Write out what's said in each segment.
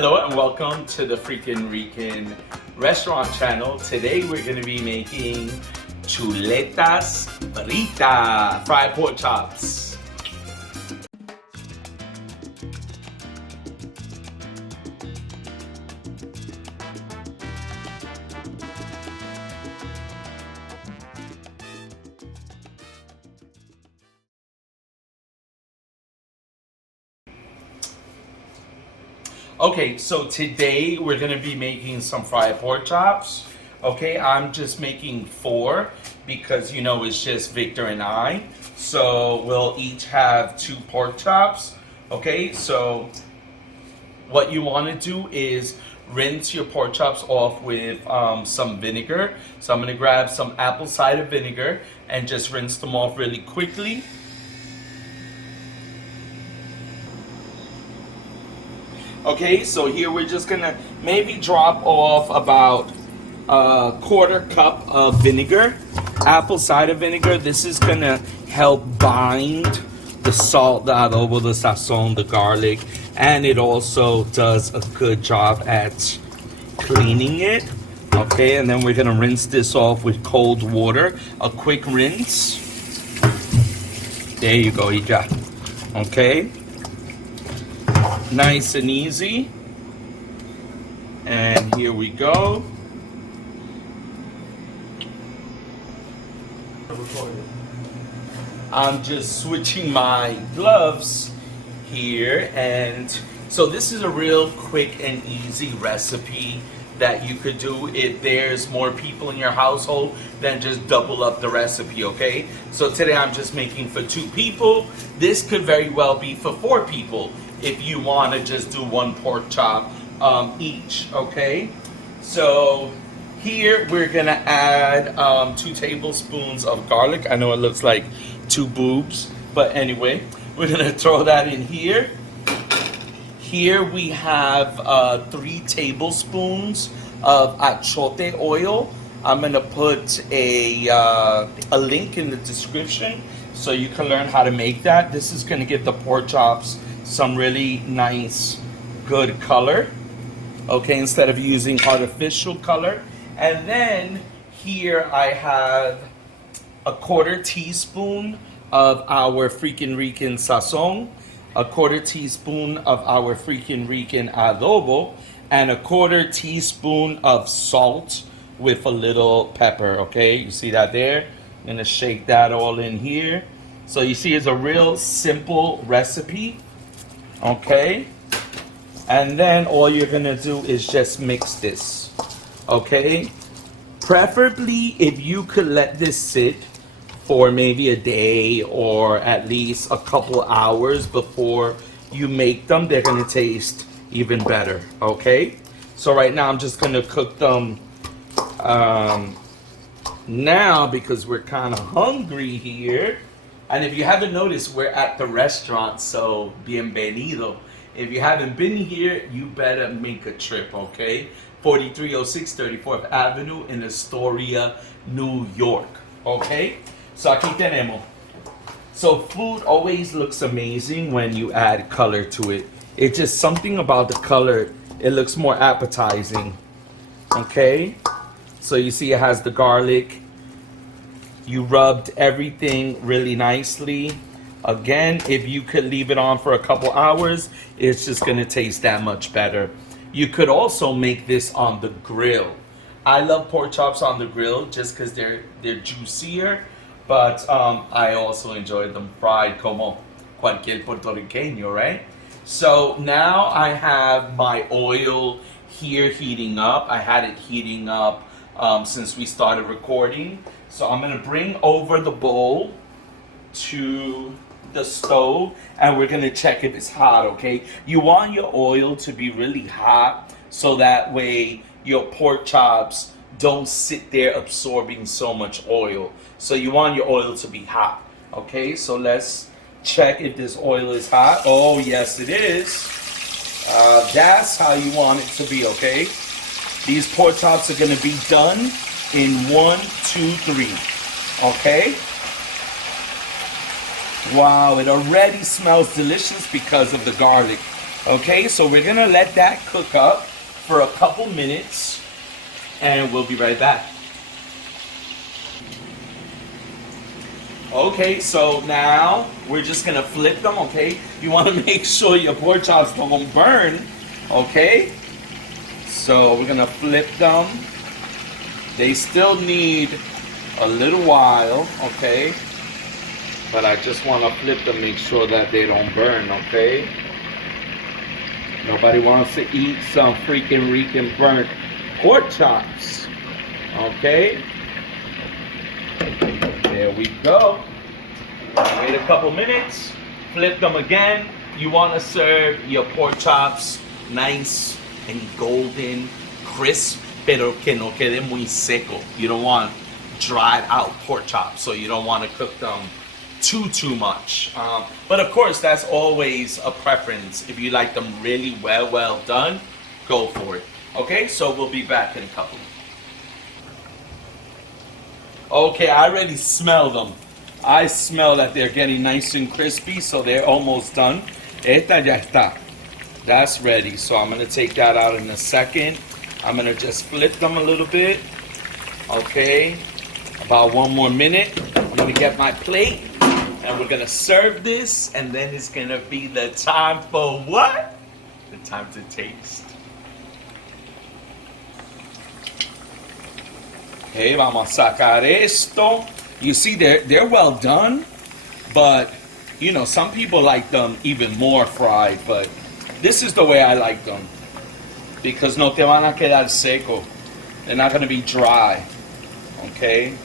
Hello and welcome to the Freakin Rican restaurant channel. Today we're going to be making chuletas fritas, fried pork chops. Okay, so today we're gonna be making some fried pork chops. Okay, I'm just making 4 because you know it's just Victor and I. So we'll each have 2 pork chops. Okay, so what you want to do is rinse your pork chops off with some vinegar. So I'm gonna grab some apple cider vinegar and just rinse them off really quickly. Okay, so here we're just gonna maybe drop off about a 1/4 cup of vinegar, apple cider vinegar. This is gonna help bind the salt, the adobo, the sazon, the garlic, and it also does a good job at cleaning it. Okay, and then we're gonna rinse this off with cold water, a quick rinse. There you go, Ija. Okay. Nice and easy. And here we go. I'm just switching my gloves here, and so this is a real quick and easy recipe that you could do if there's more people in your household. Then just double up the recipe. Okay, so today I'm just making for 2 people. This could very well be for 4 people if you want to just do 1 pork chop each. Okay, so here we're gonna add 2 tablespoons of garlic. I know it looks like 2 boobs, but anyway, we're gonna throw that in here. Here we have 3 tablespoons of achiote oil. I'm gonna put a link in the description so you can learn how to make that. This is gonna give the pork chops some really nice, good color. Okay, instead of using artificial color. And then here I have a 1/4 teaspoon of our Freakin Rican sazon, a 1/4 teaspoon of our Freakin Rican adobo, and a 1/4 teaspoon of salt with a little pepper. Okay, you see that there? I'm gonna shake that all in here. So you see it's a real simple recipe. Okay, and then all you're gonna do is just mix this. Okay, preferably if you could let this sit for maybe a day or at least a couple hours before you make them, they're gonna taste even better. Okay, so right now I'm just gonna cook them now because we're kind of hungry here. And if you haven't noticed, we're at the restaurant, so bienvenido. If you haven't been here, you better make a trip, okay? 4306 34th Avenue in Astoria, New York, okay? So aquí tenemos. So food always looks amazing when you add color to it. It's just something about the color, it looks more appetizing, okay? So you see it has the garlic. You rubbed everything really nicely. Again, if you could leave it on for a couple hours, it's just gonna taste that much better. You could also make this on the grill. I love pork chops on the grill just because they're juicier, but I also enjoy them fried como cualquier puertorriqueño, right? So now I have my oil here heating up. I had it heating up since we started recording. So I'm gonna bring over the bowl to the stove and we're gonna check if it's hot. Okay, you want your oil to be really hot so that way your pork chops don't sit there absorbing so much oil. So you want your oil to be hot. Okay, so let's check if this oil is hot. Oh yes, it is. That's how you want it to be. Okay, these pork chops are gonna be done in 1, 2, 3. Okay. Wow, it already smells delicious because of the garlic. Okay, so we're gonna let that cook up for a couple minutes and we'll be right back. Okay, so now we're just gonna flip them, okay? You wanna make sure your pork chops don't burn, okay? So we're gonna flip them. They still need a little while, okay? But I just wanna flip them, make sure that they don't burn, okay? Nobody wants to eat some freaking Rican burnt pork chops, okay? There we go. Wait a couple minutes, flip them again. You want to serve your pork chops nice and golden, crisp, pero que no quede muy seco. You don't want dried out pork chops, so you don't want to cook them too much. But of course, that's always a preference. If you like them really well done, go for it. Okay, so we'll be back in a couple. Okay, I already smell them. I smell that they're getting nice and crispy, so they're almost done. Esta ya está. That's ready. So I'm gonna take that out in a second. I'm gonna just flip them a little bit. Okay, about 1 more minute. I'm gonna get my plate and we're gonna serve this, and then it's gonna be the time for what? The time to taste. Okay, vamos a sacar esto. You see, they're well done, but you know, some people like them even more fried, but this is the way I like them, because no te van a quedar seco. They're not gonna be dry. Okay,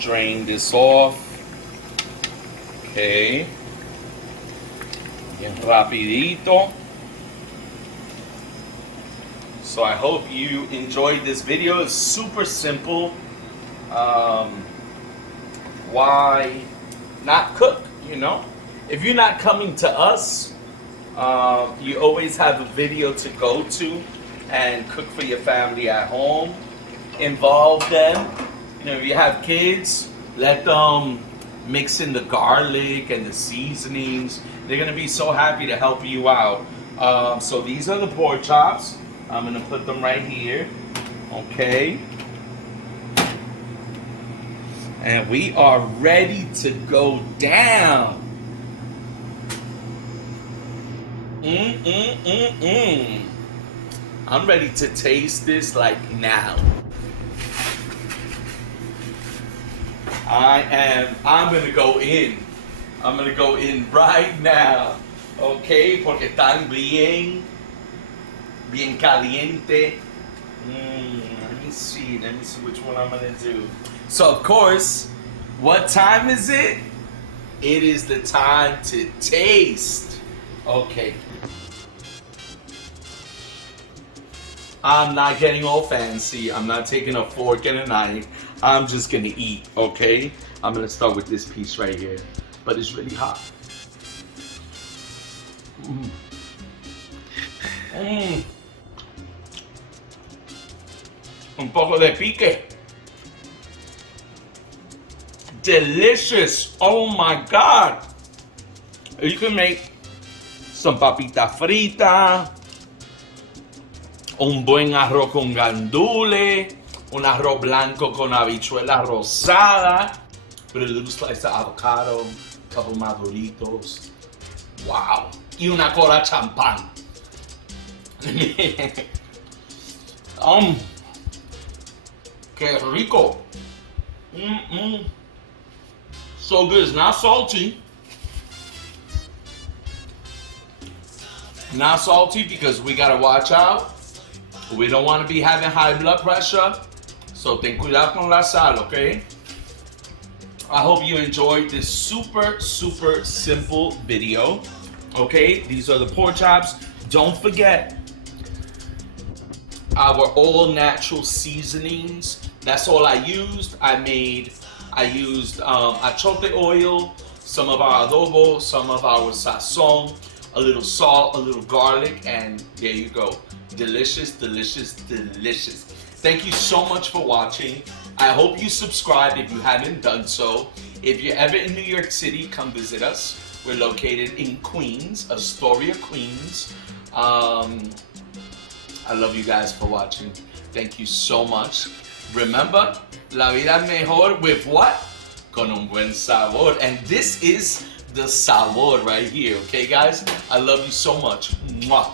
drain this off. Okay, bien rapidito. So I hope you enjoyed this video. It's super simple. Why not cook, you know? If you're not coming to us, you always have a video to go to and cook for your family at home. Involve them. You know, if you have kids, let them mix in the garlic and the seasonings. They're gonna be so happy to help you out. So these are the pork chops. I'm gonna put them right here. Okay. And we are ready to go down. I'm ready to taste this like now. I'm gonna go in. I'm gonna go in right now. Okay, porque están bien caliente. Let me see which one I'm gonna do. So of course, what time is it? It is the time to taste. Okay. I'm not getting all fancy. I'm not taking a fork and a knife. I'm just gonna eat, okay? I'm gonna start with this piece right here, but it's really hot. Un poco de pique. Delicious. Oh my God. You can make some papita frita, un buen arroz con gandules, un arroz blanco con habichuela rosada, with a little slice of avocado, a couple maduritos. Wow. Y una cola champán. Qué rico. So good. It's not salty. Not salty because we gotta watch out. We don't want to be having high blood pressure. So ten cuidado con la sal, okay? I hope you enjoyed this super simple video. Okay, these are the pork chops. Don't forget our all natural seasonings. That's all I used. I used achiote oil, some of our adobo, some of our sazon, a little salt, a little garlic, and there you go. Delicious. Thank you so much for watching. I hope you subscribe if you haven't done so. If you're ever in New York City, come visit us. We're located in Queens, Astoria, Queens. I love you guys for watching. Thank you so much. Remember, la vida es mejor with what? Con un buen sabor. And this is the sabor right here, okay guys? I love you so much. Mwah.